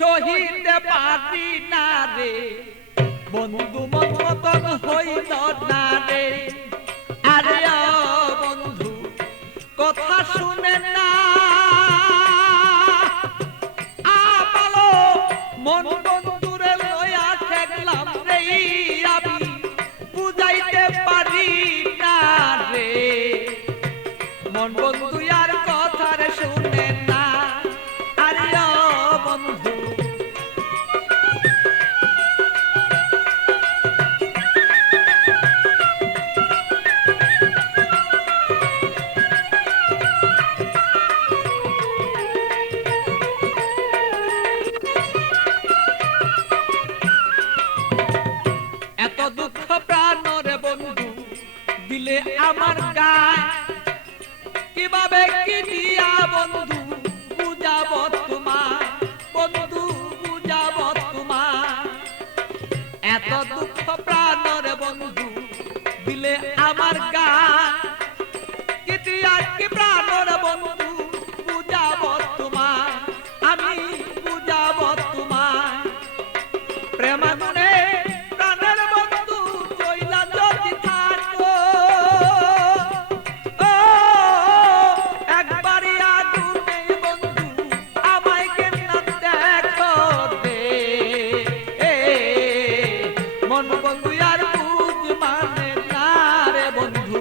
সহিতে পারি না রে বন্ধু মন মতন হইল না রে। আরে বন্ধু কথা শুনে না আমালো মন বন্ধুরে লইয়া ঠেকলাম রে আমি বুঝাইতে পারি না রে মন বন্ধু আর কথারে শুনে না। আরে বন্ধু এত দুঃখ প্রাণরে বন্ধু দিলে আমার গায় কিভাবে কি দিয়া বন্ধু বুঝাব তোমার বন্ধু বুঝাব তোমার। এত দুঃখ প্রাণরে বন্ধু দিলে আমার গায় কি দিয়া কি প্রাণরে বন্ধু বুঝাব তোমার আমি বুঝাব তোমার। প্রেমাগুনে প্রাণের বন্ধু জইলা যদি থাকো একবারই আগুনে বন্ধু আমায় কেন দেখো দে মন বন্ধু আর বুঝ মানে না রে বন্ধু।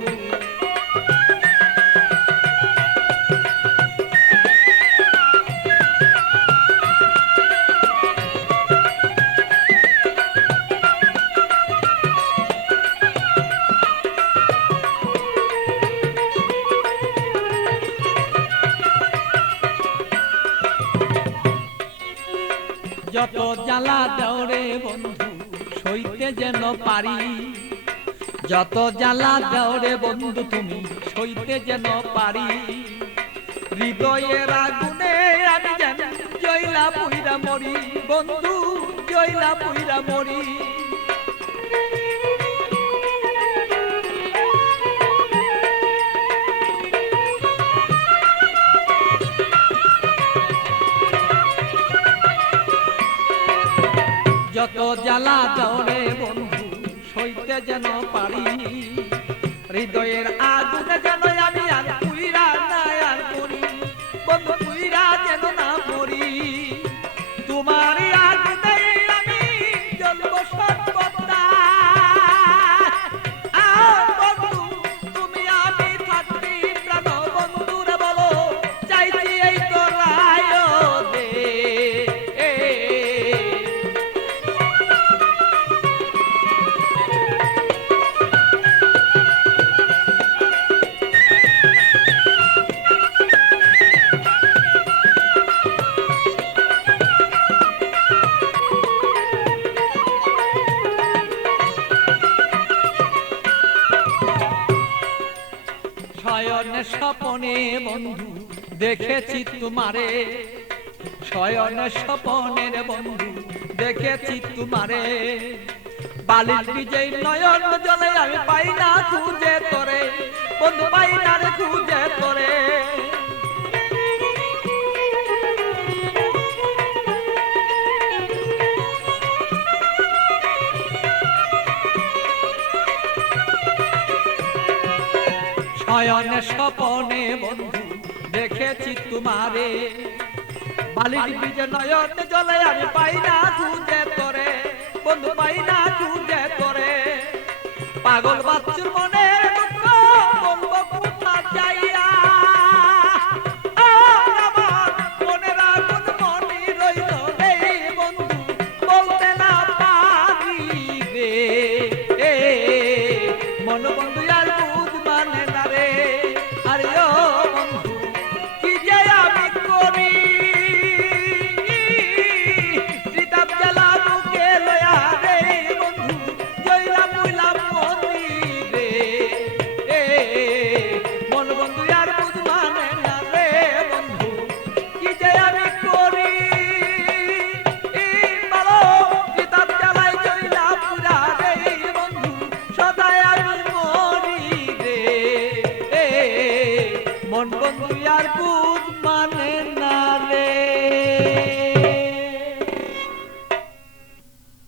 যত জ্বালা দেওরে বন্ধু সইতে যেন পারি যত জ্বালা দেওরে বন্ধু তুমি সইতে যেন পারি। হৃদয়ের আগুনে আমি যেন জয়লা পুইরা মরি বন্ধু জয়লা পুইরা মরি। যত জ্বালা দেওরে বন্ধু সইতে যেন পারি হৃদয়ের আগুনে যেন আমি আর পুইরা না আর মরি বন্ধু পুইরা যেন না মরি। তোমার আগুনে আমি জ্বলব সর্বদা বন্ধু তুমি আমি থাকবি প্রাণ বন্ধুরে বলো চাইছি এই তো রায় দে। শয়নে স্বপনে বন্ধু দেখেছি তোমারে শয়নে স্বপনের বন্ধু দেখেছি তোমারে বালির বিজয় নয়ন জলে আমি পাই না খুঁজে তোরে বন্ধু পাই না রে খুঁজে তোরে। শয়নে স্বপনে বন্ধু দেখেছি তোমারে বালির বীজে নয়ন জলে আমি পাই না খুঁজে তোরে বন্ধু পাই না খুঁজে তোরে। পাগল বাচ্চুর মনে